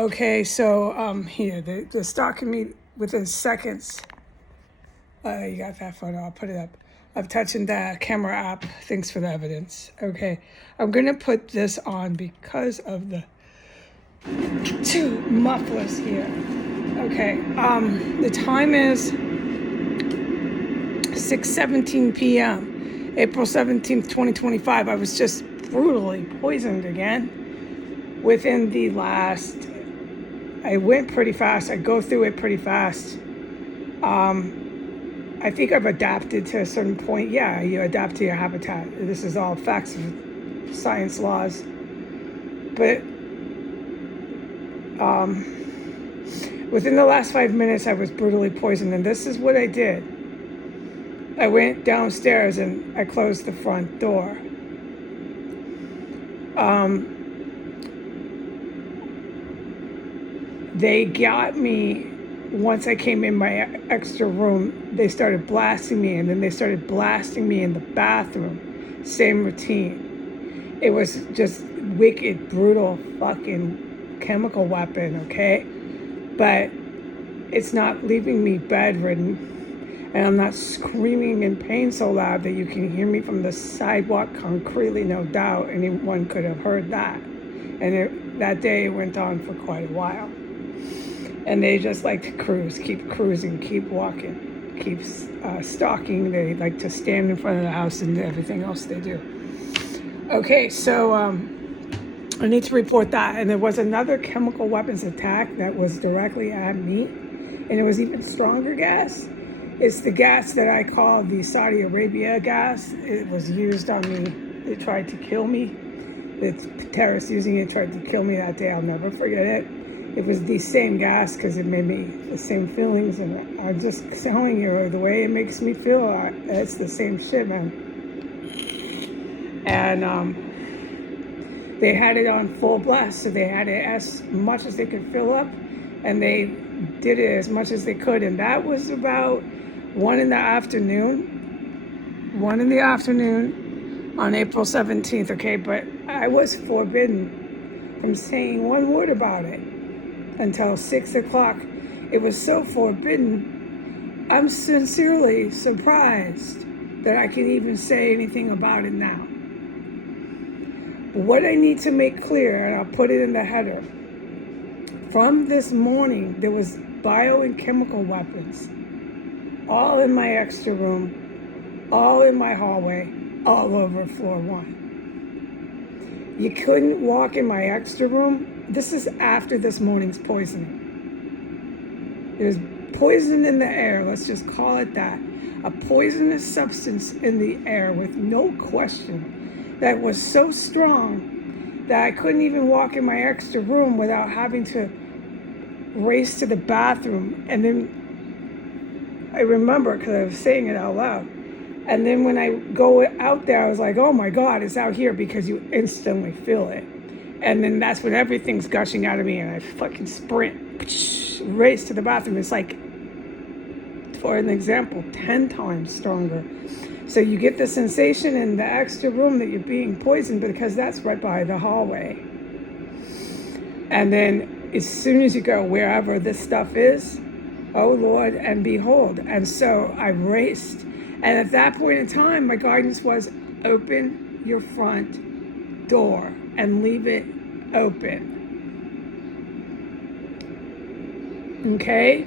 Okay, so here the stalking me within seconds. You got that photo? I'll put it up. Of touching the camera app. Thanks for the evidence. Okay, I'm gonna put this on because of the two mufflers here. Okay, the time is 6:17 p.m. April 17th, 2025. I was just brutally poisoned again within the last. I went pretty fast. I go through it pretty fast. I think I've adapted to a certain point. Yeah, you adapt to your habitat. This is all facts of science laws. But within the last 5 minutes, I was brutally poisoned. And this is what I did. I went downstairs and I closed the front door. They got me once I came in my extra room. They started blasting me, and then they started blasting me in the bathroom. Same routine. It was just wicked, brutal, fucking chemical weapon, okay? But it's not leaving me bedridden, and I'm not screaming in pain so loud that you can hear me from the sidewalk concretely, no doubt. Anyone could have heard that. And that day went on for quite a while. And they just like to cruise, keep cruising, keep walking, keep stalking. They like to stand in front of the house and everything else they do. Okay, so I need to report that. And there was another chemical weapons attack that was directly at me. And it was even stronger gas. It's the gas that I call the Saudi Arabia gas. It was used on me. It tried to kill me. The terrorists using it tried to kill me that day. I'll never forget it. It was the same gas because it made me the same feelings, and I'm just telling you the way it makes me feel. It's the same shit, man. And they had it on full blast, so they had it as much as they could fill up, and they did it as much as they could. And that was about 1 in the afternoon. 1 in the afternoon on April 17th. Okay, but I was forbidden from saying one word about it until 6 o'clock. It was so forbidden. I'm sincerely surprised that I can even say anything about it now. But what I need to make clear, and I'll put it in the header, from this morning, there was bio and chemical weapons all in my extra room, all in my hallway, all over floor 1. You couldn't walk in my extra room. This is after this morning's poisoning. There's poison in the air, let's just call it that. A poisonous substance in the air with no question that was so strong that I couldn't even walk in my extra room without having to race to the bathroom. And then I remember, because I was saying it out loud, and then when I go out there, I was like, oh my God, it's out here, because you instantly feel it. And then that's when everything's gushing out of me, and I fucking sprint, race to the bathroom. It's like, for an example, 10 times stronger. So you get the sensation in the extra room that you're being poisoned, because that's right by the hallway. And then as soon as you go wherever this stuff is, oh Lord, and behold. And so I raced. And at that point in time, my guidance was, open your front door and leave it open. Okay?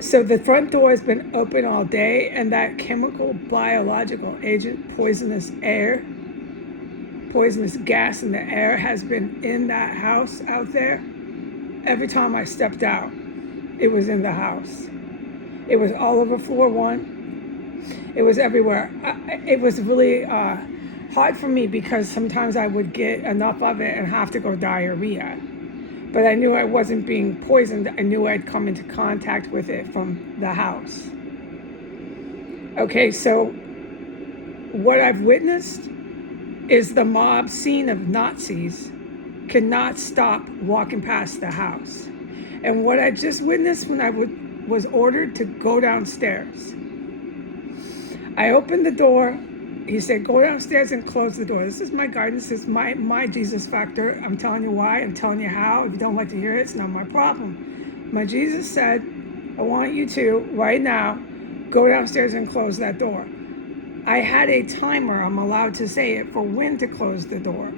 So the front door has been open all day, and that chemical biological agent, poisonous gas in the air has been in that house out there. Every time I stepped out, it was in the house. It was all over floor 1. It was everywhere. It was really hard for me, because sometimes I would get enough of it and have to go diarrhea. But I knew I wasn't being poisoned. I knew I'd come into contact with it from the house. Okay, so what I've witnessed is the mob scene of Nazis cannot stop walking past the house. And what I just witnessed when I was ordered to go downstairs, I opened the door he said, go downstairs and close the door. This is my guidance. This is my Jesus factor. I'm telling you why. I'm telling you how. If you don't like to hear it, it's not my problem. My Jesus said, I want you to, right now, go downstairs and close that door. I had a timer, I'm allowed to say it, for when to close the door.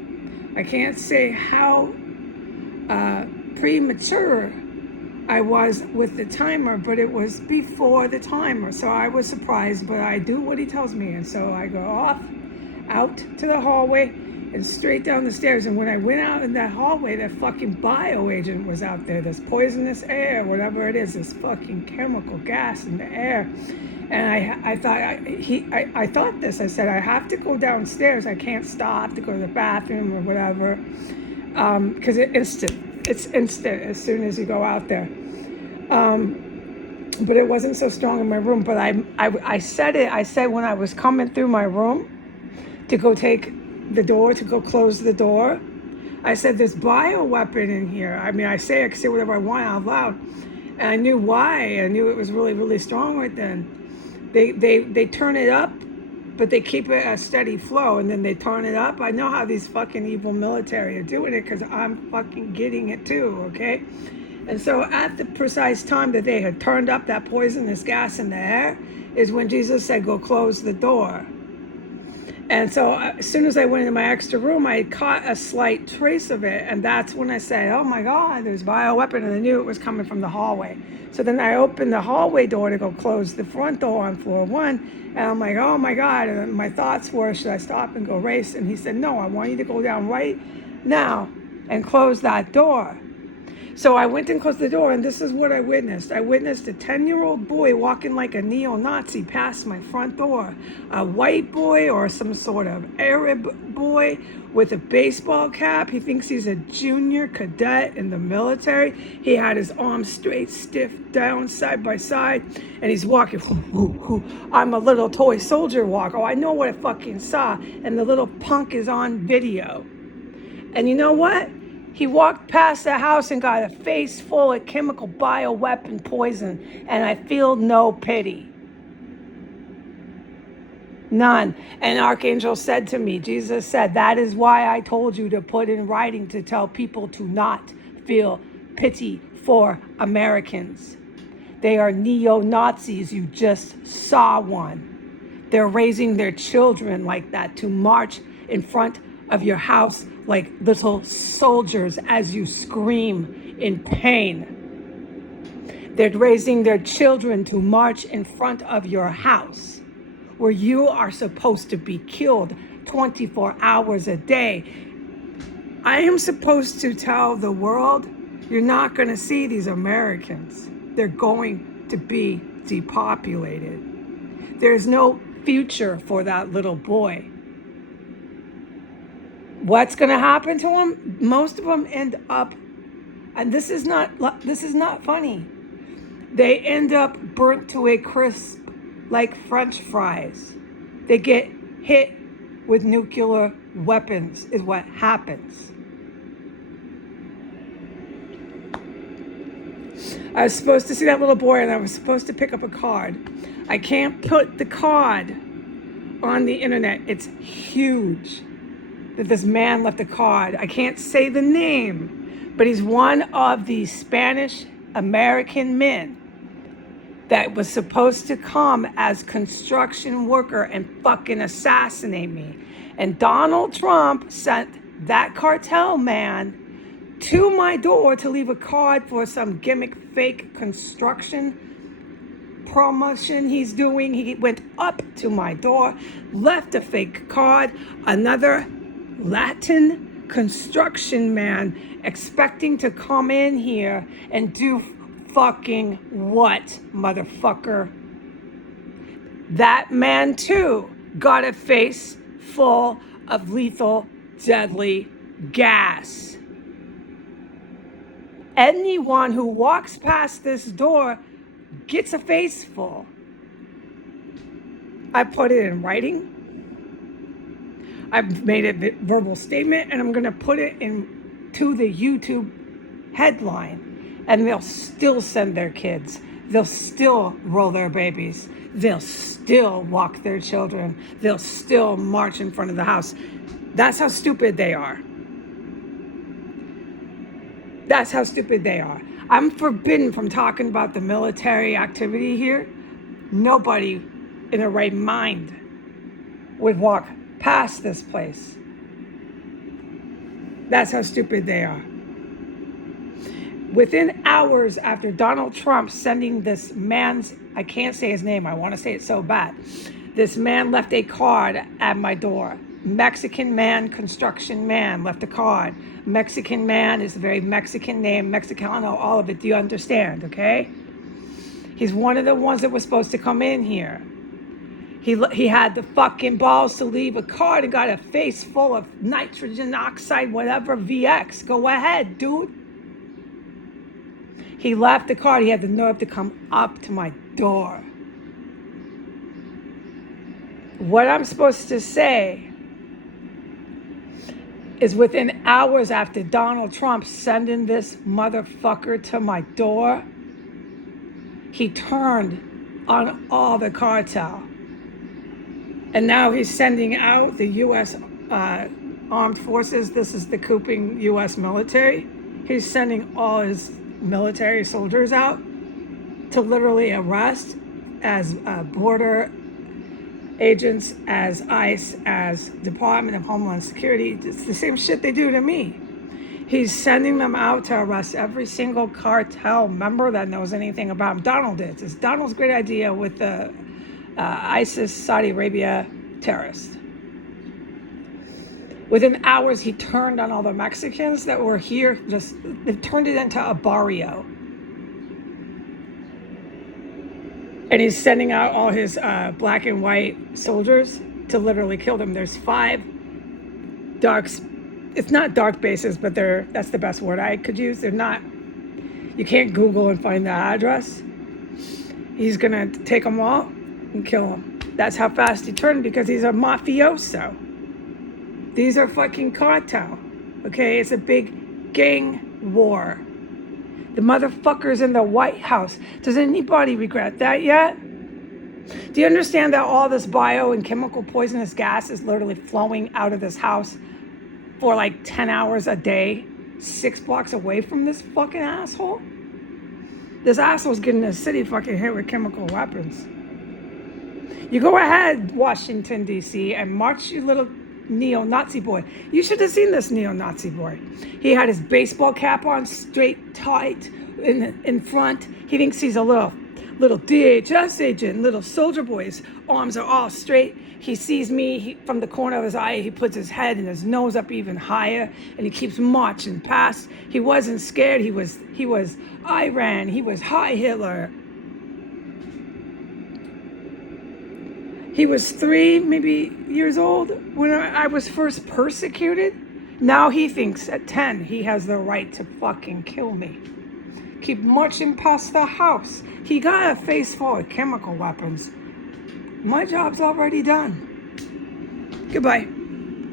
I can't say how premature I was with the timer, but it was before the timer. So I was surprised, but I do what he tells me. And so I go off, out to the hallway, and straight down the stairs. And when I went out in that hallway, that fucking bio agent was out there. This poisonous air, whatever it is, this fucking chemical gas in the air. And I thought this. I said, I have to go downstairs. I can't stop to go to the bathroom or whatever, because it's instant as soon as you go out there. But it wasn't so strong in my room. But I said it. I said when I was coming through my room to go take the door, to go close the door, I said, there's bioweapon in here. I mean, I can say whatever I want out loud. And I knew why. I knew it was really, really strong right then. They turn it up, but they keep it a steady flow, and then they turn it up. I know how these fucking evil military are doing it, because I'm fucking getting it too, okay? And so at the precise time that they had turned up that poisonous gas in the air is when Jesus said, go close the door. And so as soon as I went into my extra room, I caught a slight trace of it. And that's when I said, oh my God, there's bioweapon. And I knew it was coming from the hallway. So then I opened the hallway door to go close the front door on floor 1. And I'm like, oh my God. And my thoughts were, should I stop and go race? And he said, no, I want you to go down right now and close that door. So I went and closed the door, and this is what I witnessed. I witnessed a 10-year-old boy walking like a neo-Nazi past my front door. A white boy or some sort of Arab boy with a baseball cap. He thinks he's a junior cadet in the military. He had his arms straight, stiff down, side by side, and he's walking. I'm a little toy soldier walk. Oh, I know what I fucking saw. And the little punk is on video. And you know what? He walked past the house and got a face full of chemical bioweapon poison, and I feel no pity. None. And Archangel said to me, Jesus said, that is why I told you to put in writing to tell people to not feel pity for Americans. They are neo-Nazis. You just saw one. They're raising their children like that to march in front of your house like little soldiers as you scream in pain. They're raising their children to march in front of your house where you are supposed to be killed 24 hours a day. I am supposed to tell the world, you're not going to see these Americans. They're going to be depopulated. There's no future for that little boy. What's going to happen to them? Most of them end up, and this is not funny. They end up burnt to a crisp like French fries. They get hit with nuclear weapons is what happens. I was supposed to see that little boy, and I was supposed to pick up a card. I can't put the card on the internet. It's huge. That this man left a card. I can't say the name, but he's one of the Spanish American men that was supposed to come as construction worker and fucking assassinate me. And Donald Trump sent that cartel man to my door to leave a card for some gimmick fake construction promotion he's doing. He went up to my door, left a fake card, another Latin construction man expecting to come in here and do fucking what, motherfucker? That man too got a face full of lethal, deadly gas. Anyone who walks past this door gets a face full. I put it in writing. I've made a verbal statement, and I'm going to put it into the YouTube headline, and they'll still send their kids they'll still roll their babies. They'll still walk their children. They'll still march in front of the house. That's how stupid they are. That's how stupid they are. I'm forbidden from talking about the military activity here. Nobody in their right mind would walk past this place. That's how stupid they are. Within hours after Donald Trump sending this man's, I can't say his name, I want to say it so bad. This man left a card at my door. Mexican man, construction man, left a card. Mexican man is a very Mexican name, Mexicano, all of it. Do you understand, okay? He's one of the ones that was supposed to come in here. He had the fucking balls to leave a card and got a face full of nitrogen oxide, whatever, VX. Go ahead, dude. He left the card. He had the nerve to come up to my door. What I'm supposed to say is within hours after Donald Trump sending this motherfucker to my door, he turned on all the cartel. And now he's sending out the U.S. Armed Forces. This is the cooping U.S. military. He's sending all his military soldiers out to literally arrest as border agents, as ICE, as Department of Homeland Security. It's the same shit they do to me. He's sending them out to arrest every single cartel member that knows anything about him. Donald did. It's Donald's great idea with the ISIS, Saudi Arabia terrorists. Within hours, he turned on all the Mexicans that were here. They turned it into a barrio. And he's sending out all his black and white soldiers to literally kill them. There's 5 darks. It's not dark bases, but that's the best word I could use. They're not, you can't Google and find the address. He's going to take them all and kill them. That's how fast he turned, because he's a mafioso. These are fucking cartel. Okay, it's a big gang war. The motherfuckers in the White House. Does anybody regret that yet? Do you understand that all this bio and chemical poisonous gas is literally flowing out of this house for like 10 hours a day, 6 blocks away from this fucking asshole? This asshole's getting the city fucking hit with chemical weapons. You go ahead, Washington, D.C., and march your little neo-Nazi boy. You should have seen this neo-Nazi boy. He had his baseball cap on straight tight in front. He thinks he's a little DHS agent, little soldier boy. His arms are all straight. He sees me from the corner of his eye. He puts his head and his nose up even higher, and he keeps marching past. He wasn't scared. He was Iran. He was Heil Hitler. He was 3, maybe years old when I was first persecuted. Now he thinks at 10 he has the right to fucking kill me. Keep marching past the house. He got a face full of chemical weapons. My job's already done. Goodbye.